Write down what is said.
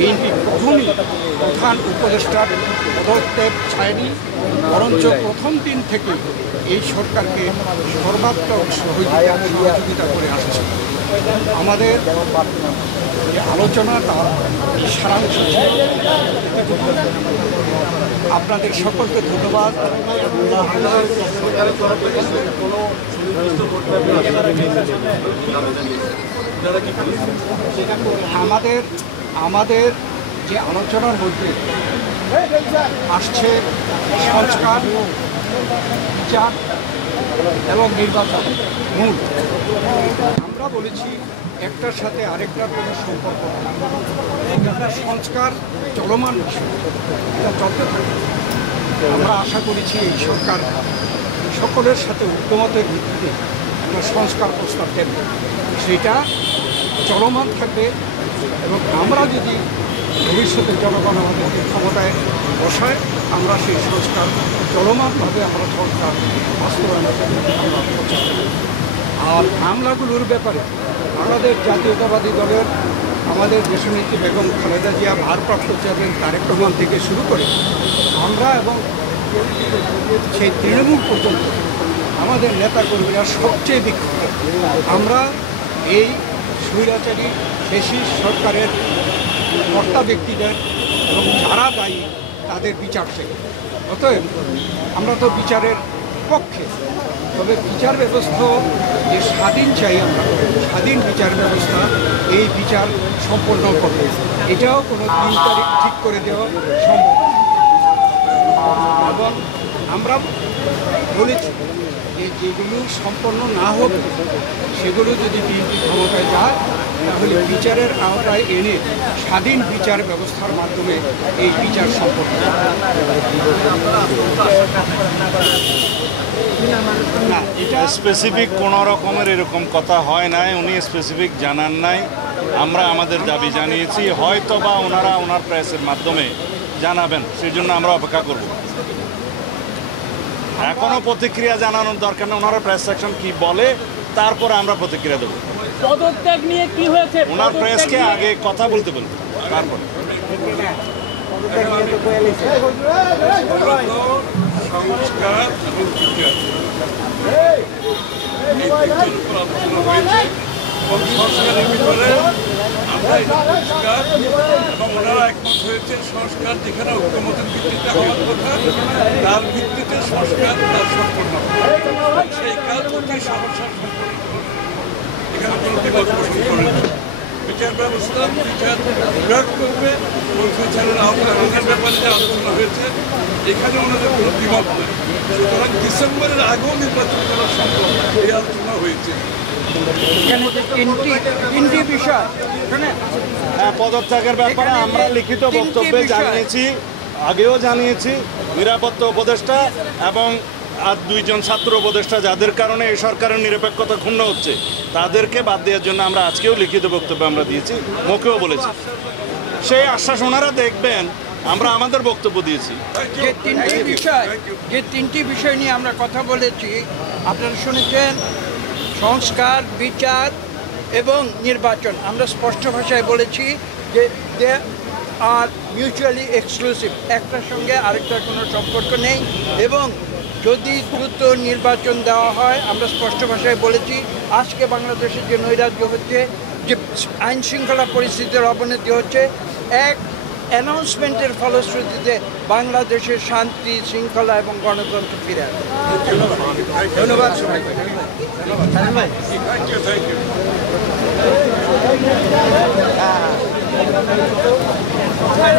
BNP কখনই প্রধান উপদেষ্টার পদত্যাগ চায়নি, বরঞ্চ প্রথম দিন থেকে এই সরকারকে সর্বাত্মক সহযোগিতা করে আসছে। আমাদের যে আলোচনা তার সারাংশ ছিল। আপনাদের সকলকে ধন্যবাদ। আমাদের যে আলোচনার মধ্যে আসছে সংস্কার, বিচার এবং নির্বাচন মূল। আমরা বলেছি একটার সাথে আরেকটার কোনো সম্পর্ক একটা সংস্কার চলমান বিষয়, এটা চলতে থাকে। আমরা আশা করেছি এই সরকার সকলের সাথে ঐক্যমতের ভিত্তিতে একটা সংস্কার প্রস্তাব দেবে, সেটা চলমান থাকবে। এবং আমরা যদি ভবিষ্যতে জনগণ আমাদেরকে ক্ষমতায় বসায়, আমরা সেই সংস্কার চলমানভাবে আমরা সংস্কার বাস্তবায়নের জন্য আমরা প্রচেষ্টা করি। আর মামলাগুলোর ব্যাপারে বাংলাদেশ জাতীয়তাবাদী দলের আমাদের দেশনেত্রী বেগম খালেদা জিয়া, ভারপ্রাপ্ত চেয়ারম্যান তারেক রহমান থেকে শুরু করে আমরা এবং সেই তৃণমূল পর্যন্ত আমাদের নেতাকর্মীরা সবচেয়ে বিক্ষুব্ধ। আমরা এই স্বৈরাচারী ফ্যাসিস্ট সরকারের কর্তা ব্যক্তিদের এবং যারা দায়ী তাদের বিচার চাই। অতএব আমরা তো বিচারের পক্ষে, তবে বিচার ব্যবস্থা যে স্বাধীন চাই, আমরা স্বাধীন বিচার ব্যবস্থা, এই বিচার সম্পন্ন করবে, এটাও কোনো 3 তারিখ ঠিক করে দেওয়া সম্ভব। এবং আমরা বলেছি যে যেগুলো সম্পন্ন না হবে সেগুলো যদি বিএনপি ক্ষমতায় যায়, তাহলে বিচারের আওতায় এনে স্বাধীন বিচার ব্যবস্থার মাধ্যমে এই বিচার সম্পন্ন। না, এটা স্পেসিফিক কোনো রকমের এরকম কথা হয় নাই, উনি স্পেসিফিক জানান নাই। আমরা আমাদের দাবি জানিয়েছি, হয়তো বা ওনারা ওনার প্রেসের মাধ্যমে জানাবেন, সেই জন্য আমরা অপেক্ষা করব। এখনো প্রতিক্রিয়া জানানোর দরকার নেই, ওনারা প্রেস সেকশন কি বলে তারপর আমরা প্রতিক্রিয়া দেবো। পদত্যাগ নিয়ে কি হয়েছে, ওনার প্রেসকে আগে কথা বলতে বলবো, তারপরে সংস্কার এবং বিচার সংস্কারের ভিতরে আমরা সংস্কার এবং ওনারা একমত হয়েছে সংস্কার যেখানে ঐক্যমতের ভিত্তিতে হওয়ার কথা তার ভিত্তিতে সংস্কার তার সম্পূর্ণ সেই কাজ অতি সমস্যার সম্পূর্ণ এখানে কোনো বিবাদ পোষণ করে না। বিচার ব্যবস্থা বিচার বিভাগ করবে, বিচারের আওতার ব্যাপারে যে আলোচনা হয়েছে এখানে ওনাদের কোনো দ্বিমত নেই। সুতরাং ডিসেম্বরের আগেও নির্বাচন করা সম্ভব, এই আলোচনা হয়েছে। তিনটি বিষয়, পদত্যাগের ব্যাপারে আমরা লিখিত বক্তব্যে জানিয়েছি, আগেও জানিয়েছি। নিরাপত্তা উপদেষ্টা এবং আর 2 জন ছাত্র উপদেষ্টা যাদের কারণে এই সরকারের নিরপেক্ষতা ক্ষুণ্ণ হচ্ছে, তাদেরকে বাদ দেওয়ার জন্য আমরা আজকেও লিখিত বক্তব্য আমরা দিয়েছি, মুখেও বলেছি। সেই আশ্বাস ওনারা দেখবেন, আমরা আমাদের বক্তব্য দিয়েছি। যে তিনটি বিষয় নিয়ে আমরা কথা বলেছি, আপনারা শুনেছেন, সংস্কার, বিচার এবং নির্বাচন। আমরা স্পষ্ট ভাষায় বলেছি যে দে আর মিউচুয়ালি এক্সক্লুসিভ, একটার সঙ্গে আরেকটার কোনো সম্পর্ক নেই। এবং যদি দ্রুত নির্বাচন দেওয়া হয়, আমরা স্পষ্ট ভাষায় বলেছি, আজকে বাংলাদেশের যে নৈরাজ্য হচ্ছে, যে আইন শৃঙ্খলা পরিস্থিতির অবনতি হচ্ছে, এক অ্যানাউন্সমেন্টের ফলশ্রুতিতে বাংলাদেশের শান্তি, শৃঙ্খলা এবং গণতন্ত্র ফিরে আসবে। ধন্যবাদ সবাইকে।